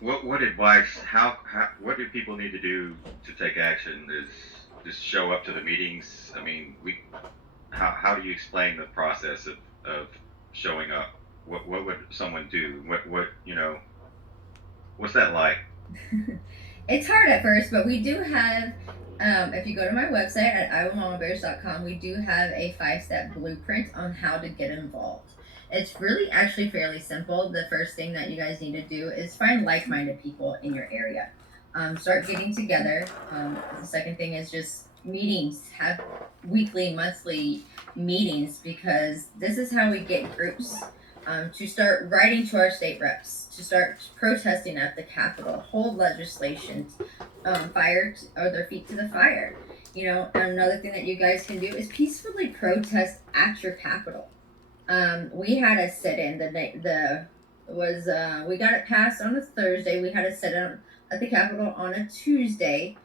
what advice? How what do people need to do to take action? Is just show up to the meetings? I mean, we how do you explain the process of showing up? What would someone do? What what's that like? It's hard at first, but we do have, if you go to my website at iowamamabears.com, we do have a 5 step blueprint on how to get involved. It's really actually fairly simple. The first thing that you guys need to do is find like minded people in your area. Start getting together. The second thing is just meetings, have weekly, monthly meetings, because this is how we get groups to start writing to our state reps, to start protesting at the Capitol, hold legislation, fire or their feet to the fire. Another thing that you guys can do is peacefully protest at your Capitol. We had a sit-in the was we got it passed on a Thursday. We had a sit-in at the Capitol on a Tuesday.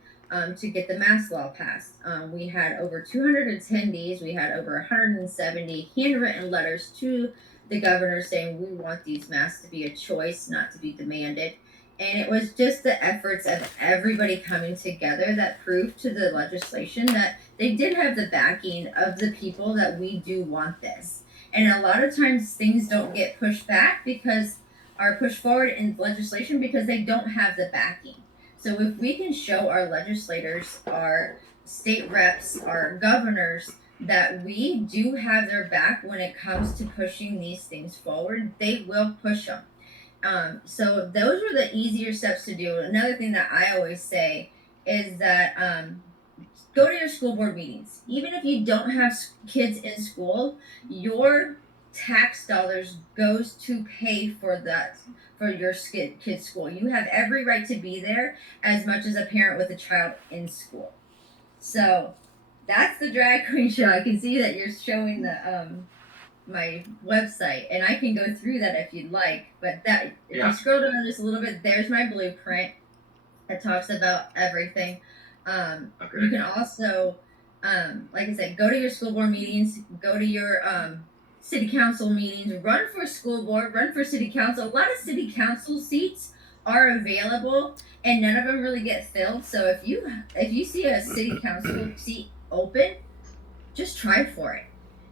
To get the mask law passed. We had over 200 attendees. We had over 170 handwritten letters to the governor saying we want these masks to be a choice, not to be demanded. And it was just the efforts of everybody coming together that proved to the legislation that they did have the backing of the people that we do want this. And a lot of times things don't get pushed back because are pushed forward in legislation because they don't have the backing. So if we can show our legislators, our state reps, our governors that we do have their back when it comes to pushing these things forward, they will push them. So those were the easier steps to do. Another thing that I always say is that go to your school board meetings. Even if you don't have kids in school, your tax dollars goes to pay for that for your kid's school. You have every right to be there as much as a parent with a child in school. So that's the drag queen show. I can see that you're showing the my website, and I can go through that if you'd like. But that if you scroll down just a little bit, there's my blueprint that talks about everything. Okay. You can also, like I said, go to your school board meetings, go to your city council meetings, run for school board, run for city council. A lot of city council seats are available, and none of them really get filled. So if you see a city council seat open, just try for it,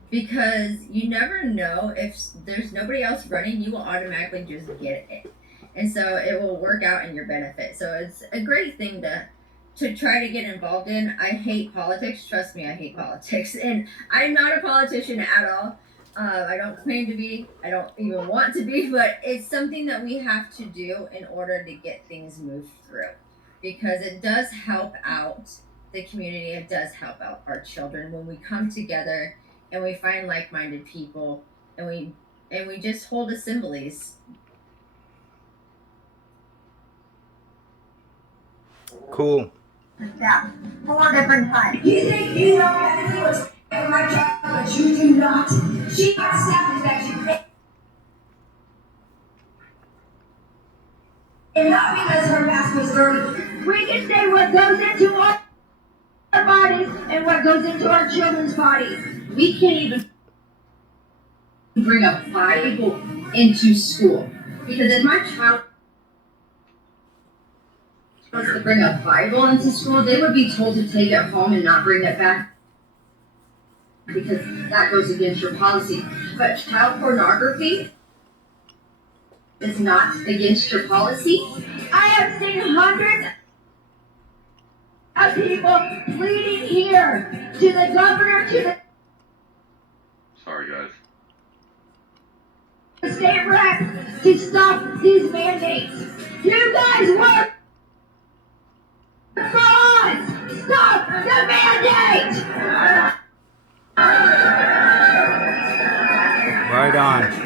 because you never know, if there's nobody else running, you will automatically just get it, and so it will work out in your benefit. So it's a great thing to try to get involved in. I hate politics. Trust me, I hate politics, and I'm not a politician at all. I don't claim to be. I don't even want to be, but it's something that we have to do in order to get things moved through, because it does help out the community. It does help out our children when we come together and we find like-minded people, and we just hold assemblies. Cool. Yeah, 4 different times. You think you know everything was in my job, but you do not. She accepted that you paid. And not because her mask was dirty. We can say what goes into our bodies and what goes into our children's bodies. We can't even bring a Bible into school. Because if my child wants to bring a Bible into school, they would be told to take it home and not bring it back, because that goes against your policy. But child pornography is not against your policy. I have seen hundreds of people pleading here to the governor, to Sorry, guys. the state rep, to stop these mandates. You guys work for us! Stop the mandate! Right on.